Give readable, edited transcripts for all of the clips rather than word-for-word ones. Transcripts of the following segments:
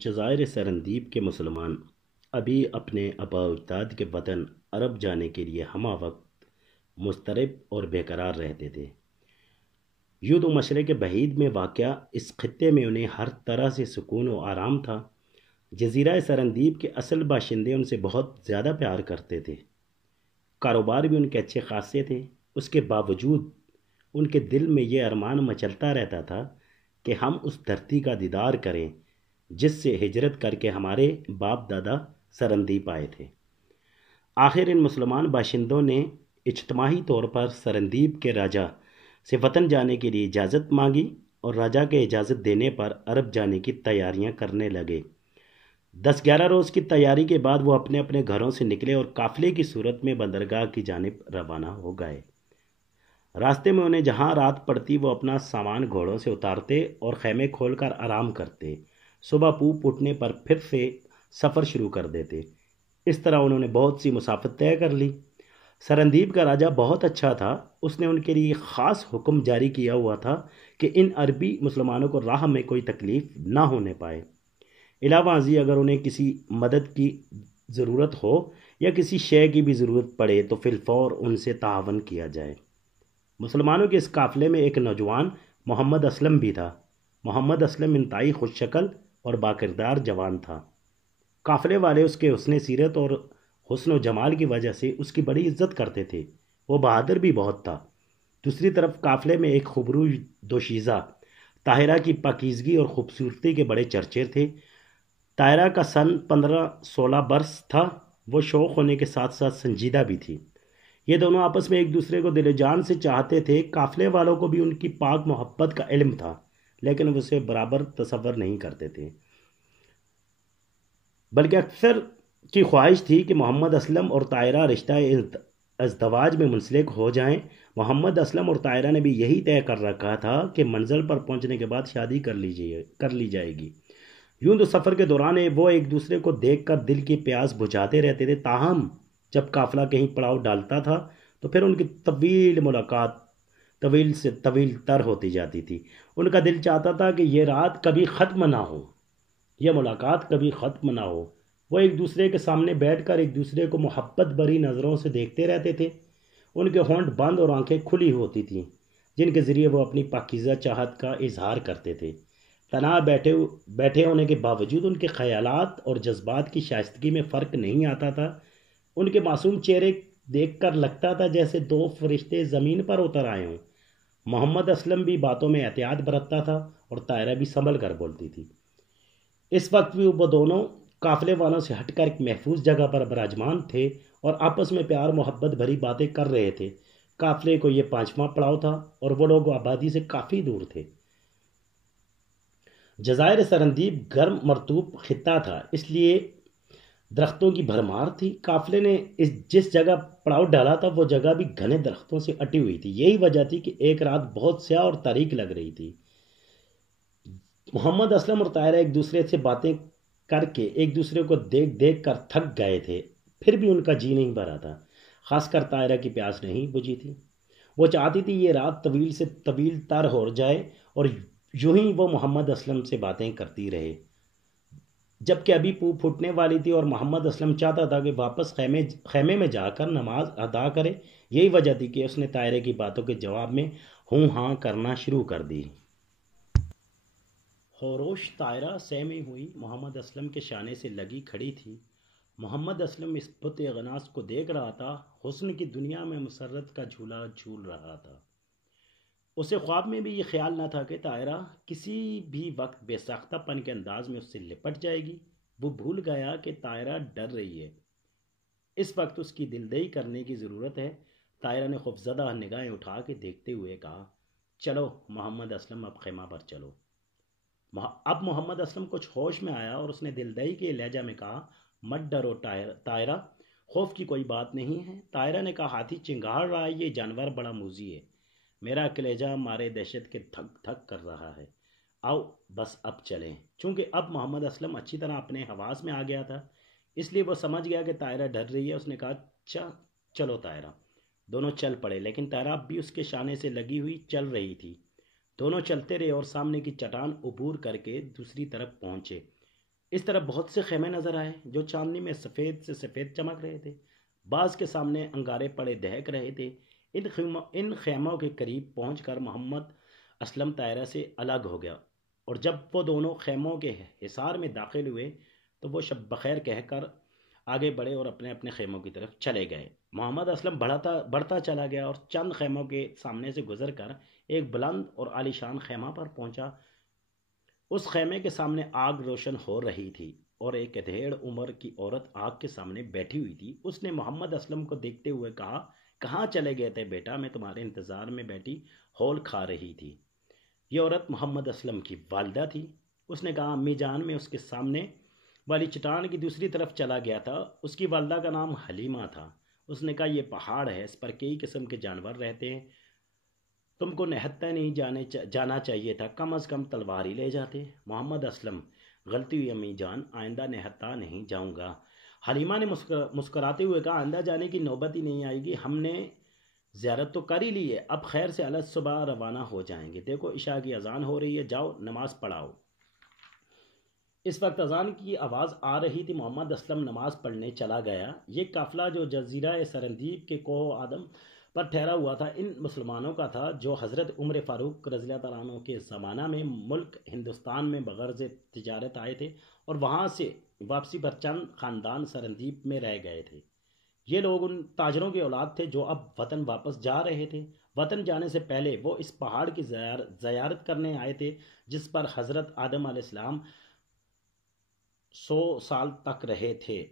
جزائر سرندیب کے مسلمان ابھی اپنے آباء و اجداد کے وطن عرب جانے کے لیے ہمہ وقت مضطرب اور بے قرار رہتے تھے۔ یوں تو مشرق بعید میں واقع اس خطے میں انہیں ہر طرح سے سکون و آرام تھا۔ جزیرہ سرندیب کے اصل باشندے ان سے بہت زیادہ پیار کرتے تھے، کاروبار بھی ان کے اچھے خاصے تھے۔ اس کے باوجود ان کے دل میں یہ ارمان مچلتا رہتا تھا کہ ہم اس دھرتی کا دیدار کریں جس سے ہجرت کر کے ہمارے باپ دادا سرندیپ آئے تھے۔ آخر ان مسلمان باشندوں نے اجتماعی طور پر سرندیپ کے راجا سے وطن جانے کے لیے اجازت مانگی اور راجا کے اجازت دینے پر عرب جانے کی تیاریاں کرنے لگے۔ 10-11 روز کی تیاری کے بعد وہ اپنے اپنے گھروں سے نکلے اور قافلے کی صورت میں بندرگاہ کی جانب روانہ ہو گئے۔ راستے میں انہیں جہاں رات پڑتی وہ اپنا سامان گھوڑوں سے اتارتے اور خیمے کھول کر آرام کرتے۔ صبح پوپ اٹھنے پر پھر سے سفر شروع کر دیتے۔ اس طرح انہوں نے بہت سی مسافت طے کر لی۔ سرندیپ کا راجا بہت اچھا تھا، اس نے ان کے لیے خاص حکم جاری کیا ہوا تھا کہ ان عربی مسلمانوں کو راہ میں کوئی تکلیف نہ ہونے پائے۔ علاوہ ازیں اگر انہیں کسی مدد کی ضرورت ہو یا کسی شے کی بھی ضرورت پڑے تو فی الفور ان سے تعاون کیا جائے۔ مسلمانوں کے اس قافلے میں ایک نوجوان محمد اسلم بھی تھا۔ محمد اسلم انتہائی خوش شکل اور باکردار جوان تھا۔ قافلے والے اس کے حسن سیرت اور حسن و جمال کی وجہ سے اس کی بڑی عزت کرتے تھے۔ وہ بہادر بھی بہت تھا۔ دوسری طرف قافلے میں ایک خوبرو دوشیزہ طاہرہ کی پاکیزگی اور خوبصورتی کے بڑے چرچے تھے۔ طاہرہ کا سن 15-16 برس تھا۔ وہ شوق ہونے کے ساتھ ساتھ سنجیدہ بھی تھی۔ یہ دونوں آپس میں ایک دوسرے کو دل و جان سے چاہتے تھے۔ قافلے والوں کو بھی ان کی پاک محبت کا علم تھا، لیکن وہ اسے برابر تصور نہیں کرتے تھے، بلکہ اکثر کی خواہش تھی کہ محمد اسلم اور طاہرہ رشتہ ازدواج میں منسلک ہو جائیں۔ محمد اسلم اور طاہرہ نے بھی یہی طے کر رکھا تھا کہ منزل پر پہنچنے کے بعد شادی کر لی جائے گی۔ یوں تو سفر کے دوران وہ ایک دوسرے کو دیکھ کر دل کی پیاس بجھاتے رہتے تھے، تاہم جب قافلہ کہیں پڑاؤ ڈالتا تھا تو پھر ان کی طویل ملاقات طویل سے طویل تر ہوتی جاتی تھی۔ ان کا دل چاہتا تھا کہ یہ رات کبھی ختم نہ ہو، یہ ملاقات کبھی ختم نہ ہو۔ وہ ایک دوسرے کے سامنے بیٹھ کر ایک دوسرے کو محبت بھری نظروں سے دیکھتے رہتے تھے۔ ان کے ہونٹ بند اور آنکھیں کھلی ہوتی تھیں، جن کے ذریعے وہ اپنی پاکیزہ چاہت کا اظہار کرتے تھے۔ تنہا بیٹھے ہونے کے باوجود ان کے خیالات اور جذبات کی شائستگی میں فرق نہیں آتا تھا۔ ان کے معصوم چہرے دیکھ کر لگتا تھا جیسے دو فرشتے زمین پر اتر آئے ہوں۔ محمد اسلم بھی باتوں میں احتیاط برتتا تھا اور طاہرہ بھی سنبھل کر بولتی تھی۔ اس وقت بھی وہ دونوں قافلے والوں سے ہٹ کر ایک محفوظ جگہ پر براجمان تھے اور آپس میں پیار محبت بھری باتیں کر رہے تھے۔ قافلے کو یہ 5واں پڑاؤ تھا اور وہ لوگ آبادی سے کافی دور تھے۔ جزائر سرندیب گرم مرطوب خطہ تھا، اس لیے درختوں کی بھرمار تھی۔ قافلے نے جس جگہ پڑاؤ ڈالا تھا وہ جگہ بھی گھنے درختوں سے اٹی ہوئی تھی۔ یہی وجہ تھی کہ ایک رات بہت سیاہ اور تاریک لگ رہی تھی۔ محمد اسلم اور طاہرہ ایک دوسرے سے باتیں کر کے ایک دوسرے کو دیکھ دیکھ کر تھک گئے تھے، پھر بھی ان کا جی نہیں بھرا تھا۔ خاص کر طاہرہ کی پیاس نہیں بجھی تھی۔ وہ چاہتی تھی یہ رات طویل سے طویل تر ہو جائے اور یوں ہی وہ محمد اسلم سے باتیں کرتی رہے، جبکہ ابھی پو پھوٹنے والی تھی اور محمد اسلم چاہتا تھا کہ واپس خیمے میں جا کر نماز ادا کرے۔ یہی وجہ تھی کہ اس نے طاہرہ کی باتوں کے جواب میں ہوں ہاں کرنا شروع کر دی۔ ہوروش طاہرہ سہمی ہوئی محمد اسلم کے شانے سے لگی کھڑی تھی۔ محمد اسلم اس بت غناص کو دیکھ رہا تھا، حسن کی دنیا میں مسرت کا جھولا جھول رہا تھا۔ اسے خواب میں بھی یہ خیال نہ تھا کہ طاہرہ کسی بھی وقت بے ساختہ پن کے انداز میں اس سے لپٹ جائے گی۔ وہ بھول گیا کہ طاہرہ ڈر رہی ہے، اس وقت اس کی دلدئی کرنے کی ضرورت ہے۔ طاہرہ نے خوفزدہ نگاہیں اٹھا کے دیکھتے ہوئے کہا، چلو محمد اسلم، اب خیمہ پر چلو۔ اب محمد اسلم کچھ ہوش میں آیا اور اس نے دلدئی کے لہجہ میں کہا، مت ڈرو طاہرہ، خوف کی کوئی بات نہیں ہے۔ طاہرہ نے کہا، ہاتھی چنگاڑ رہا ہے، یہ جانور بڑا موذی ہے، میرا کلیجہ مارے دہشت کے دھک دھک کر رہا ہے، آؤ بس اب چلیں۔ چونکہ اب محمد اسلم اچھی طرح اپنے حواس میں آ گیا تھا، اس لیے وہ سمجھ گیا کہ طاہرہ ڈر رہی ہے۔ اس نے کہا، اچھا چلو طاہرہ۔ دونوں چل پڑے، لیکن طاہرہ اب بھی اس کے شانے سے لگی ہوئی چل رہی تھی۔ دونوں چلتے رہے اور سامنے کی چٹان عبور کر کے دوسری طرف پہنچے۔ اس طرح بہت سے خیمے نظر آئے جو چاندنی میں سفید سے سفید چمک رہے تھے، بعض کے سامنے انگارے پڑے دہک رہے تھے۔ ان خیموں کے قریب پہنچ کر محمد اسلم طائرہ سے الگ ہو گیا، اور جب وہ دونوں خیموں کے حصار میں داخل ہوئے تو وہ شب بخیر کہہ کر آگے بڑھے اور اپنے اپنے خیموں کی طرف چلے گئے۔ محمد اسلم بڑھتا چلا گیا اور چند خیموں کے سامنے سے گزر کر ایک بلند اور عالیشان خیمہ پر پہنچا۔ اس خیمے کے سامنے آگ روشن ہو رہی تھی اور ایک ادھیڑ عمر کی عورت آگ کے سامنے بیٹھی ہوئی تھی۔ اس نے محمد اسلم کو دیکھتے ہوئے کہا، کہاں چلے گئے تھے بیٹا؟ میں تمہارے انتظار میں بیٹھی ہول کھا رہی تھی۔ یہ عورت محمد اسلم کی والدہ تھی۔ اس نے کہا، امی جان، میں اس کے سامنے والی چٹان کی دوسری طرف چلا گیا تھا۔ اس کی والدہ کا نام حلیمہ تھا۔ اس نے کہا، یہ پہاڑ ہے، اس پر کئی قسم کے جانور رہتے ہیں، تم کو نہتا نہیں جانا چاہیے تھا، کم از کم تلوار ہی لے جاتے۔ محمد اسلم، غلطی ہوئی امی جان، آئندہ نہتا نہیں جاؤں گا۔ حلیمہ نے مسکراتے ہوئے کہا، آئندہ جانے کی نوبت ہی نہیں آئے گی، ہم نے زیارت تو کر ہی لی ہے، اب خیر سے الگ صبح روانہ ہو جائیں گے۔ دیکھو عشاء کی اذان ہو رہی ہے، جاؤ نماز پڑھاؤ۔ اس وقت اذان کی آواز آ رہی تھی۔ محمد اسلم نماز پڑھنے چلا گیا۔ یہ قافلہ جو جزیرہ سرندیب کے کوہ آدم پر ٹھہرا ہوا تھا، ان مسلمانوں کا تھا جو حضرت عمر فاروق رضی اللہ تعالیٰ عنہ کے زمانہ میں ملک ہندوستان میں بغرض تجارت آئے تھے اور وہاں سے واپسی پر چند خاندان سرندیب میں رہ گئے تھے۔ یہ لوگ ان تاجروں کی اولاد تھے جو اب وطن واپس جا رہے تھے۔ وطن جانے سے پہلے وہ اس پہاڑ کی زیارت کرنے آئے تھے جس پر حضرت آدم علیہ السلام 100 سال تک رہے تھے۔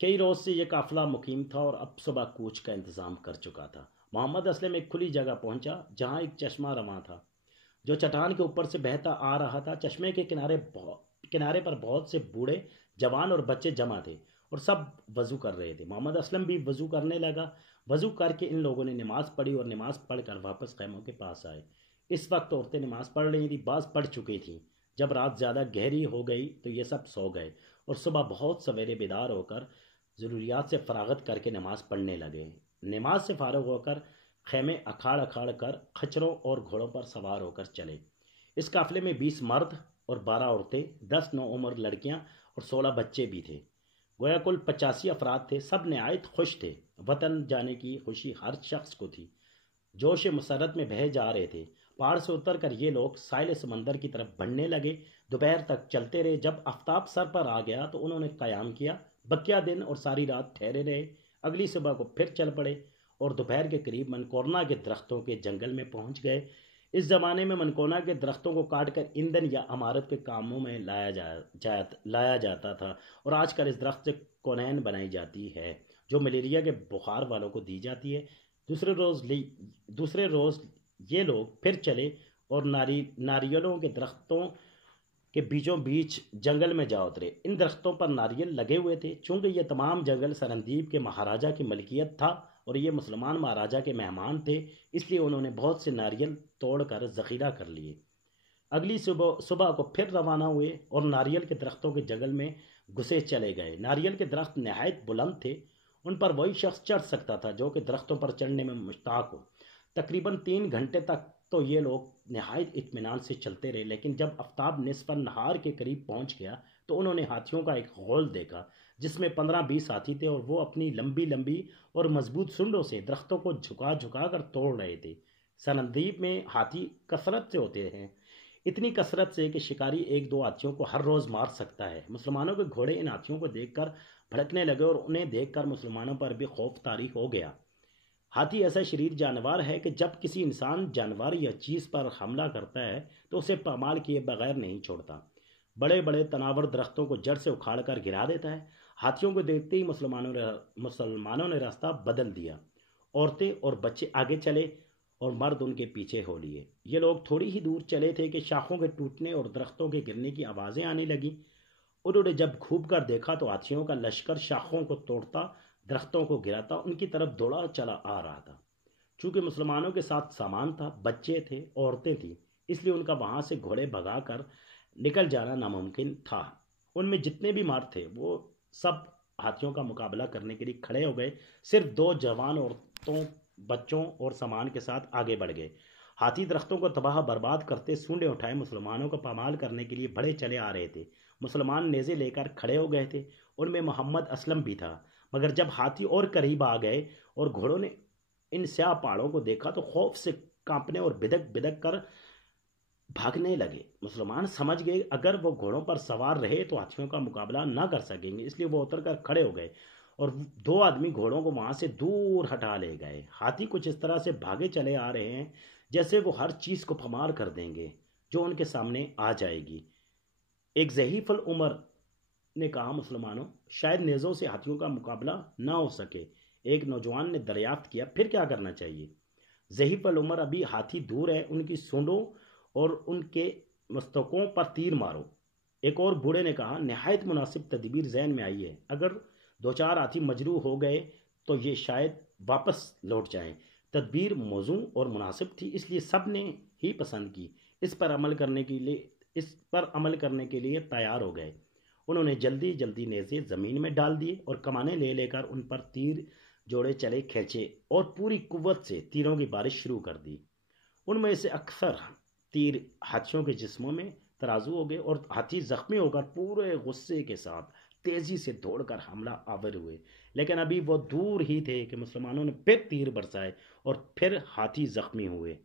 کئی روز سے یہ قافلہ مقیم تھا اور اب صبح کوچ کا انتظام کر چکا تھا۔ محمد اسلم ایک کھلی جگہ پہنچا جہاں ایک چشمہ رواں تھا جو چٹان کے اوپر سے بہتا آ رہا تھا۔ چشمے کے کنارے پر بہت سے بوڑھے، جوان اور بچے جمع تھے اور سب وضو کر رہے تھے۔ محمد اسلم بھی وضو کرنے لگا۔ وضو کر کے ان لوگوں نے نماز پڑھی اور نماز پڑھ کر واپس خیموں کے پاس آئے۔ اس وقت عورتیں نماز پڑھ رہی تھیں، بعض پڑھ چکی تھیں۔ جب رات زیادہ گہری ہو گئی تو یہ سب سو گئے اور صبح بہت سویرے بیدار ہو کر ضروریات سے فراغت کر کے نماز پڑھنے لگے۔ نماز سے فارغ ہو کر خیمے اکھاڑ اکھاڑ کر خچروں اور گھوڑوں پر سوار ہو کر چلے۔ اس قافلے میں 20 مرد اور 12 عورتیں، 10 نوعمر لڑکیاں اور 16 بچے بھی تھے۔ گویا کل 85 افراد تھے۔ سب نہایت خوش تھے۔ وطن جانے کی خوشی ہر شخص کو تھی۔ جوش مسرت میں بہہ جا رہے تھے۔ پہاڑ سے اتر کر یہ لوگ ساحل سمندر کی طرف بڑھنے لگے۔ دوپہر تک چلتے رہے۔ جب آفتاب سر پر آ گیا تو انہوں نے قیام کیا۔ بقیہ دن اور ساری رات ٹھہرے رہے۔ اگلی صبح کو پھر چل پڑے اور دوپہر کے قریب منکورنا کے درختوں کے جنگل میں پہنچ گئے۔ اس زمانے میں منکونا کے درختوں کو کاٹ کر ایندھن یا عمارت کے کاموں میں لایا جاتا تھا، اور آج کل اس درخت سے کونین بنائی جاتی ہے جو ملیریا کے بخار والوں کو دی جاتی ہے۔ دوسرے روز یہ لوگ پھر چلے اور ناریلوں کے درختوں کے بیچوں بیچ جنگل میں جا اترے۔ ان درختوں پر ناریل لگے ہوئے تھے۔ چونکہ یہ تمام جنگل سرندیب کے مہاراجا کی ملکیت تھا اور یہ مسلمان مہاراجا کے مہمان تھے، اس لیے انہوں نے بہت سے ناریل توڑ کر ذخیرہ کر لیے۔ اگلی صبح کو پھر روانہ ہوئے اور ناریل کے درختوں کے جنگل میں گھسے چلے گئے۔ ناریل کے درخت نہایت بلند تھے، ان پر وہی شخص چڑھ سکتا تھا جو کہ درختوں پر چڑھنے میں مشتاق ہو۔ تقریباً 3 گھنٹے تک تو یہ لوگ نہایت اطمینان سے چلتے رہے، لیکن جب آفتاب نصف نہار کے قریب پہنچ گیا تو انہوں نے ہاتھیوں کا ایک غول دیکھا جس میں 15-20 ہاتھی تھے، اور وہ اپنی لمبی لمبی اور مضبوط سنڈوں سے درختوں کو جھکا جھکا کر توڑ رہے تھے۔ سرندیب میں ہاتھی کثرت سے ہوتے ہیں، اتنی کثرت سے کہ شکاری 1-2 ہاتھیوں کو ہر روز مار سکتا ہے۔ مسلمانوں کے گھوڑے ان ہاتھیوں کو دیکھ کر بھڑکنے لگے اور انہیں دیکھ کر مسلمانوں پر بھی خوف طاری ہو گیا۔ ہاتھی ایسا شریر جانور ہے کہ جب کسی انسان، جانور یا چیز پر حملہ کرتا ہے تو اسے پامال کیے بغیر نہیں چھوڑتا۔ بڑے بڑے تناور درختوں کو جڑ سے اکھاڑ کر گرا دیتا ہے۔ ہاتھیوں کو دیکھتے ہی مسلمانوں نے راستہ بدل دیا۔ عورتیں اور بچے آگے چلے اور مرد ان کے پیچھے ہو لیے۔ یہ لوگ تھوڑی ہی دور چلے تھے کہ شاخوں کے ٹوٹنے اور درختوں کے گرنے کی آوازیں آنے لگیں۔ انہوں نے جب گھوم کر دیکھا تو ہاتھیوں کا لشکر شاخوں کو توڑتا، درختوں کو گراتا ان کی طرف دوڑا چلا آ رہا تھا۔ چونکہ مسلمانوں کے ساتھ سامان تھا، بچے تھے، عورتیں تھیں، اس لیے ان کا وہاں سے گھوڑے بھگا کر نکل جانا ناممکن تھا۔ ان میں جتنے بھی مرد تھے وہ سب ہاتھیوں کا مقابلہ کرنے کے لیے کھڑے ہو گئے۔ صرف 2 جوان عورتوں، بچوں اور سامان کے ساتھ آگے بڑھ گئے۔ ہاتھی درختوں کو تباہ برباد کرتے سونڈیں اٹھائے مسلمانوں کو پامال کرنے کے لیے بڑھے چلے آ رہے تھے۔ مسلمان نیزے لے کر کھڑے ہو گئے تھے، ان میں محمد اسلم بھی تھا، مگر جب ہاتھی اور قریب آ گئے اور گھوڑوں نے ان سیاہ پہاڑوں کو دیکھا تو خوف سے کانپنے اور بدک بدک کر بھاگنے لگے۔ مسلمان سمجھ گئے اگر وہ گھوڑوں پر سوار رہے تو ہاتھیوں کا مقابلہ نہ کر سکیں گے، اس لیے وہ اتر کر کھڑے ہو گئے اور دو آدمی گھوڑوں کو وہاں سے دور ہٹا لے گئے۔ ہاتھی کچھ اس طرح سے بھاگے چلے آ رہے ہیں جیسے وہ ہر چیز کو پھمار کر دیں گے جو ان کے سامنے آ جائے گی۔ ایک ضعیف العمر نے کہا، مسلمانوں، شاید نیزوں سے ہاتھیوں کا مقابلہ نہ ہو سکے۔ ایک نوجوان نے دریافت کیا، پھر کیا کرنا چاہیے؟ ضعیف العمر، ابھی ہاتھی دور ہے، ان کی سونڈوں اور ان کے مستقوں پر تیر مارو۔ ایک اور بوڑھے نے کہا، نہایت مناسب تدبیر ذہن میں آئی ہے، اگر دو چار ہاتھی مجروح ہو گئے تو یہ شاید واپس لوٹ جائیں۔ تدبیر موزوں اور مناسب تھی، اس لیے سب نے ہی پسند کی، اس پر عمل کرنے کے لیے تیار ہو گئے۔ انہوں نے جلدی جلدی نیزے زمین میں ڈال دیے اور کمانیں لے لے کر ان پر تیر جوڑے چلے کھینچے اور پوری قوت سے تیروں کی بارش شروع کر دی۔ ان میں سے اکثر تیر ہاتھیوں کے جسموں میں ترازو ہو گئے اور ہاتھی زخمی ہو کر پورے غصے کے ساتھ تیزی سے دوڑ کر حملہ آور ہوئے۔ لیکن ابھی وہ دور ہی تھے کہ مسلمانوں نے پھر تیر برسائے اور پھر ہاتھی زخمی ہوئے۔